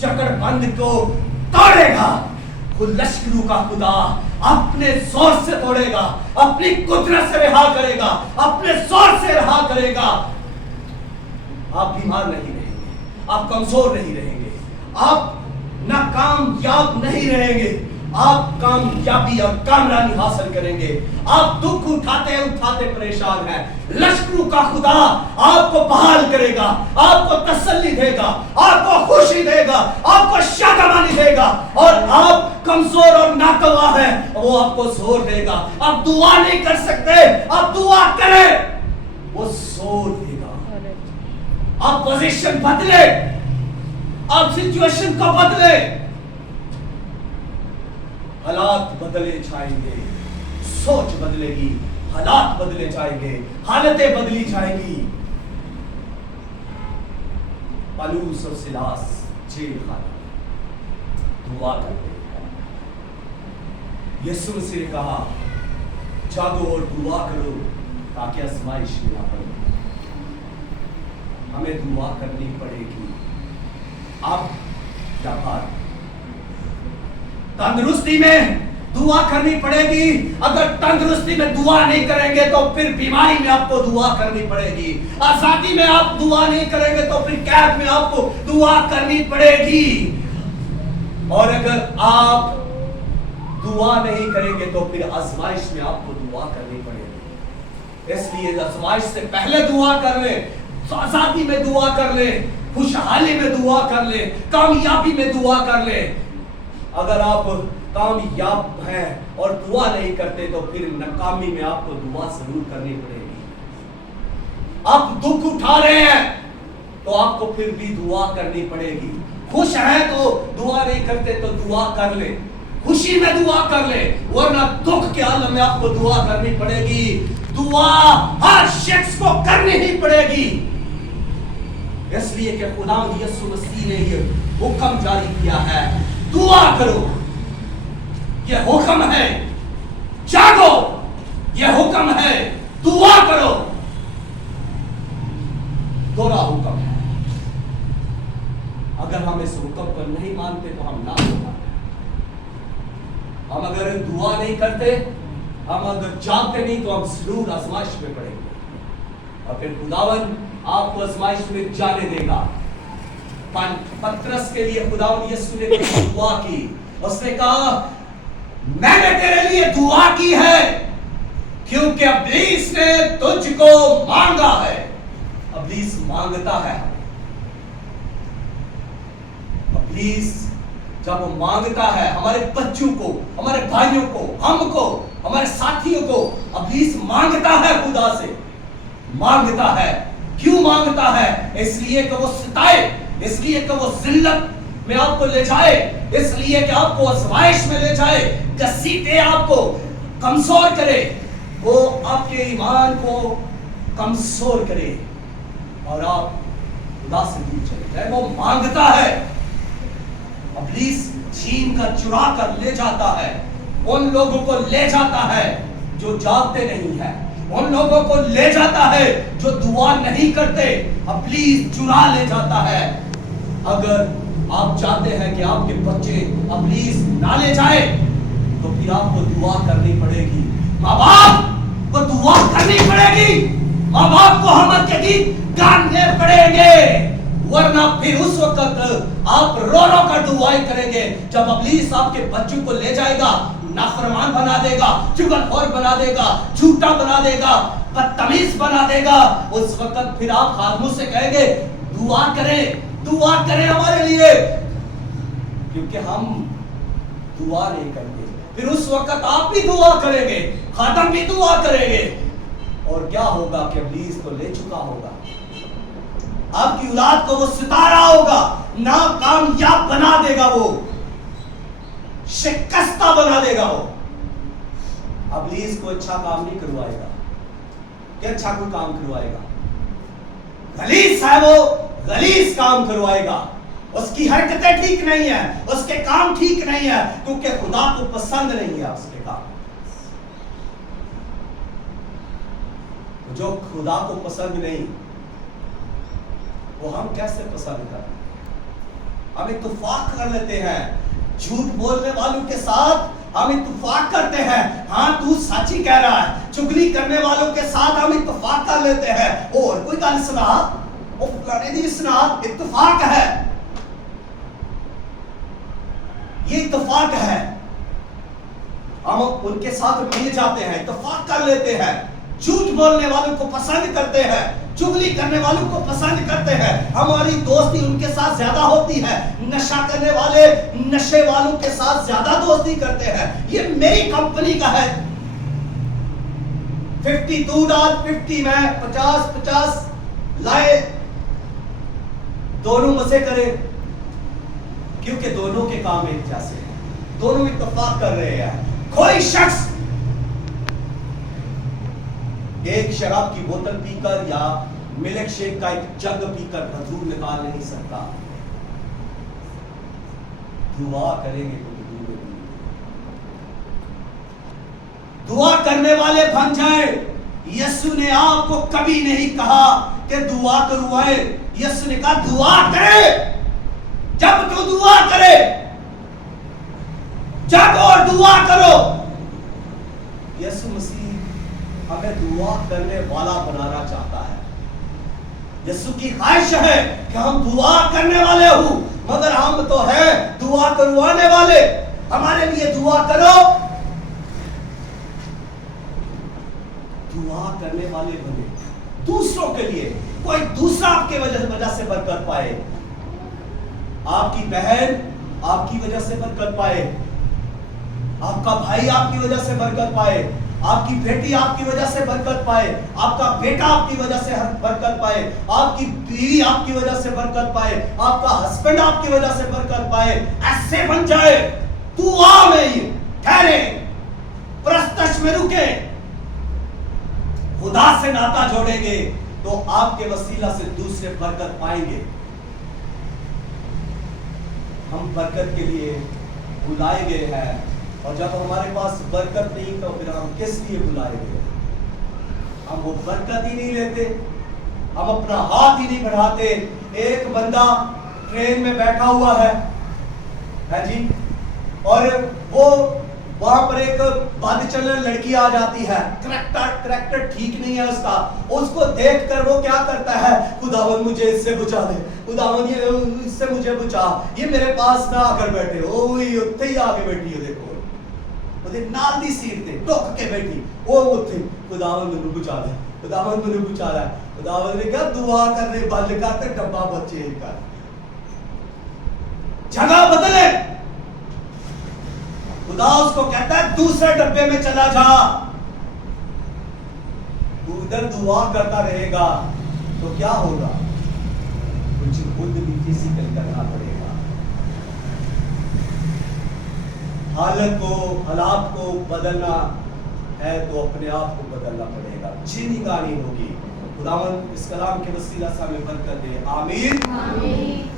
जकड़ बंद को तोड़ेगा। खुद लश्करों का खुदा अपने जोर से तोड़ेगा, अपनी कुदरत से रिहा करेगा, अपने जोर से रिहा करेगा। आप बीमार नहीं रहेंगे, आप कमजोर नहीं रहेंगे, आप नाकामयाब नहीं रहेंगे, आप कामयाबी और कामरानी हासिल करेंगे। आप दुख उठाते उठाते परेशान हैं, लश्करों का खुदा आपको बहाल करेगा, आपको तसल्ली देगा, आपको खुशी देगा, आपको शादामानी देगा। और आप कमजोर और नाकवा हैं, वो आपको जोर देगा। आप दुआ नहीं कर सकते, आप दुआ करें, वो जोर देगा। आप पोजीशन बदले, आप सिचुएशन को बदले, हालात बदले जाएंगे, सोच बदलेगी, हालात बदले जाएंगे, हालतें बदली जाएंगी। पलूस और सिलास जेल खाना दुआ करते हैं। यीशु मसीह ने कहा जागो और दुआ करो ताकि आजमाइश में ना पड़े। हमें दुआ करनी पड़ेगी। अब क्या बात, तंदुरुस्ती में दुआ करनी पड़ेगी। अगर तंदुरुस्ती में दुआ नहीं करेंगे तो फिर बीमारी में आपको दुआ करनी पड़ेगी। आजादी में आप दुआ नहीं करेंगे तो फिर कैद में आपको दुआ करनी पड़ेगी। और अगर आप दुआ नहीं करेंगे तो फिर आजमाइश में आपको दुआ करनी पड़ेगी। इसलिए आजमाइश से पहले दुआ कर ले, आजादी में दुआ कर ले, खुशहाली में दुआ कर ले, कामयाबी में दुआ कर ले। अगर आप कामयाब हैं और दुआ नहीं करते तो फिर नाकामी में आपको दुआ जरूर करनी पड़ेगी। आप दुख उठा रहे हैं तो आपको फिर भी दुआ करनी पड़ेगी। खुश हैं तो दुआ नहीं करते तो दुआ कर ले, खुशी में दुआ कर ले, वरना दुख के आलम में आपको दुआ करनी पड़ेगी। दुआ हर शख्स को करनी ही पड़ेगी। इसलिए कि खुदा यीशु मसीह ने ये हुक्म जारी किया है, दुआ करो। ये हुक्म है, जागो। ये हुक्म है, दुआ करो। दोहरा हुक्म है। अगर हम इस हुक्म को नहीं मानते तो हम ना होगा। हम अगर दुआ नहीं करते, हम अगर जागते नहीं तो हम जरूर आजमाइश में पड़ेंगे और फिर खुदावन आपको आजमाइश में जाने देगा। पतरस के लिए खुदावन यीशु ने दुआ की। उसने कहा मैंने तेरे लिए दुआ की है क्योंकि इब्लीस ने तुझको मांगा है। इब्लीस मांगता है। इब्लीस जब वो मांगता है हमारे बच्चों को, हमारे भाइयों को, हमको, हमारे साथियों को, इब्लीस मांगता है, खुदा से मांगता है। क्यों मांगता है? इसलिए कि वो सताए, इसलिए कि वो जिल्लत में आपको ले जाए, इसलिए कि आपको आजमाइश में ले जाए, घसीटे, आपको कमजोर करे, वो आपके ईमान को कमजोर करे और आप खुदा से दूर चले जाए। वो मांगता है। इब्लीस छीन कर चुरा कर ले जाता है, उन लोगों को ले जाता है जो जागते नहीं है, उन लोगों को ले जाता है जो दुआ नहीं करते। इब्लीस चुरा ले जाता है। अगर आप चाहते हैं कि आपके बच्चे इब्लीस ना ले जाए तो फिर आपको दुआ करनी पड़ेगी। माँ बाप को दुआ करनी पड़ेगी। माँ बाप को हमत के गीत गाने पड़ेंगे, वरना फिर उस वक्त आप रो रो कर दुआई करेंगे। जब इब्लीस आपके बच्चों को ले जाएगा, नाफरमान बना देगा, चुगलखोर बना देगा, झूठा बना देगा, बदतमीज बना देगा, उस वक्त फिर आप खादमों से कहेंगे दुआ करें, दुआ करें हमारे लिए, क्योंकि हम दुआ नहीं करते। फिर उस वक्त आप भी दुआ करेंगे, खादम भी दुआ करेंगे, और क्या होगा कि इब्लीस तो ले चुका होगा, आपकी औलाद को वो सितारा होगा, नाकामयाब बना देगा, वो शिकस्ता बना देगा। वो इब्लीस को अच्छा काम नहीं करवाएगा। क्या अच्छा कोई काम करवाएगा? गलीस है वो, गलीस काम करवाएगा। उसकी हरकतें ठीक नहीं है, उसके काम ठीक नहीं है, क्योंकि खुदा को पसंद नहीं है उसके काम। जो खुदा को पसंद नहीं, वो हम कैसे पसंद करें? हम इत्तेफाक कर लेते हैं, झूठ बोलने वालों के साथ हम इत्तेफाक करते हैं, हाँ तू साची कह रहा है। चुगली करने वालों के साथ हम इत्तेफाक कर लेते हैं, और कोई गल सुना, वो फलाने दी सुना, इत्तेफाक है, ये इत्तेफाक है। हम उनके साथ मिल जाते हैं, इत्तेफाक कर लेते हैं, झूठ बोलने वालों को पसंद करते हैं, चुगली करने वालों को पसंद करते हैं, हमारी दोस्ती उनके साथ ज्यादा होती है, नशा करने वाले नशे वालों के साथ ज्यादा दोस्ती करते हैं। ये मेरी कंपनी का है, 52 डाल 50 में 50 लाए, दोनों मजे करे, क्योंकि दोनों के काम एक जैसे हैं, दोनों इत्तेफाक कर रहे हैं। कोई शख्स एक शराब की बोतल पीकर या मिल्क शेक का एक जग पीकर बदबू निकाल नहीं सकता। दुआ करेंगे तो बदबू में दुआ करने वाले बन जाए। यीशु ने आपको कभी नहीं कहा कि दुआ करवाए, यीशु ने कहा दुआ करे। जब तू दुआ करे, जब और दुआ करो। यीशु मसीह हमें दुआ करने वाला बनाना चाहता है। यीशु की ख्वाहिश है कि हम दुआ करने वाले हूं, मगर हम तो है दुआ करवाने वाले। हमारे लिए दुआ करो, दुआ करने वाले बने, दूसरों के लिए, कोई दूसरा आपके वजह से बरकत पाए, आपकी बहन आपकी वजह से बरकत पाए, आपका भाई आपकी वजह से बरकत पाए, आपकी बेटी आपकी वजह से बरकत पाए, आपका बेटा आपकी वजह से बरकत पाए, आपकी बीवी आपकी वजह से बरकत पाए, आपका हस्बैंड आपकी वजह से बरकत पाए। ऐसे बन जाए, दुआ में ही ठहरे, प्रस्तश में रुके, खुदा से नाता जोड़ेंगे तो आपके वसीला से दूसरे बरकत पाएंगे। हम बरकत के लिए बुलाए गए हैं, और जब हमारे पास बरकत नहीं तो फिर हम किस लिए बुलाए गए? हम वो बरकत ही नहीं लेते, हम अपना हाथ ही नहीं बढ़ाते। एक बंदा ट्रेन में बैठा हुआ है जी, और वो वहां पर एक बद चलने लड़की आ जाती है, करैक्टर ठीक नहीं है उसका। उसको देखकर वो क्या करता है, खुदावन मुझे इससे बचा दे, खुदावन ये इससे मुझे बचा, ये मेरे पास ना आकर बैठे। ओ उत्थे ही आके बैठी है, देखो ਉਹਦੇ ਨਾਲ ਦੀ ਸੀਟ ਤੇ ਟੁੱਕ ਕੇ ਬੈਠੀ, ਉਹ ਉੱਥੇ ਖੁਦਾਵੰਦ ਮੈਨੂੰ ਬਚਾ ਲੈ, ਖੁਦਾਵੰਦ ਮੈਨੂੰ ਬਚਾ ਲੈ। ਖੁਦਾਵੰਦ ਨੇ ਕਿਹਾ ਦੁਆ ਕਰਨੇ ਬੰਦ ਕਰ ਤੇ ਡੱਬਾ ਚੇਂਜ ਕਰ, जगह बदले। खुदा उसको कहता है दूसरे डब्बे में चला जा, तू उधर दुआ करता रहेगा तो क्या होगा, कुछ खुद भी फिजिकल करना पड़ेगा। हालात को बदलना है तो अपने आप को बदलना पड़ेगा, जिंदगानी होगी। खुदावंद इस कलाम के वसीला से हमें बरकत दे, आमीन।